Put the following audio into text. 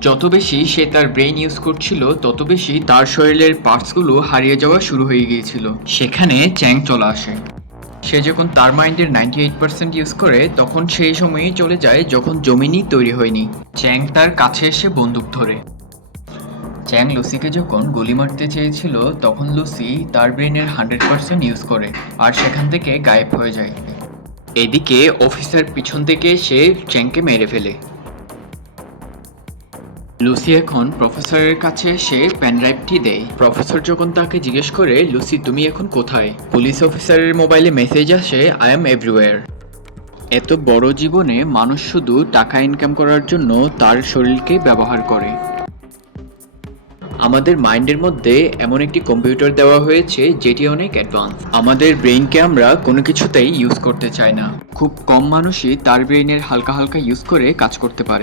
যত বেশি সে তার ব্রেইন ইউজ করছিল তত বেশি তার শরীরের পার্টসগুলো হারিয়ে যাওয়া শুরু হয়ে গিয়েছিল। সেখানে চ্যাং চলে আসে। সে যখন তার মাইন্ডের 98% ইউজ করে তখন সেই সময়ই চলে যায় যখন জমিনই তৈরি হয়নি। চ্যাং তার কাছে এসে বন্দুক ধরে। চ্যাং লুসিকে যখন গুলি মারতে চেয়েছিল তখন লুসি তার ব্রেনের 100% ইউজ করে আর সেখান থেকে গায়েব হয়ে যায়। এদিকে অফিসার পিছন থেকে এসে চ্যাংকে মেরে ফেলে। লুসি এখন প্রফেসরের কাছে এসে পেনড্রাইভটি দেয়। প্রফেসর যখন তাকে জিজ্ঞেস করে, লুসি তুমি এখন কোথায়? পুলিশ অফিসারের মোবাইলে মেসেজ আসে, আই এম এভরিওয়্যার। এত বড় জীবনে মানুষ শুধু টাকা ইনকাম করার জন্য তার শরীরকে ব্যবহার করে। আমাদের মাইন্ডের মধ্যে এমন একটি কম্পিউটার দেওয়া হয়েছে যেটি অনেক অ্যাডভান্স। আমাদের ব্রেইনকে আমরা কোনো কিছুতেই ইউজ করতে চাই না। খুব কম মানুষই তার ব্রেইনের হালকা হালকা ইউজ করে কাজ করতে পারে।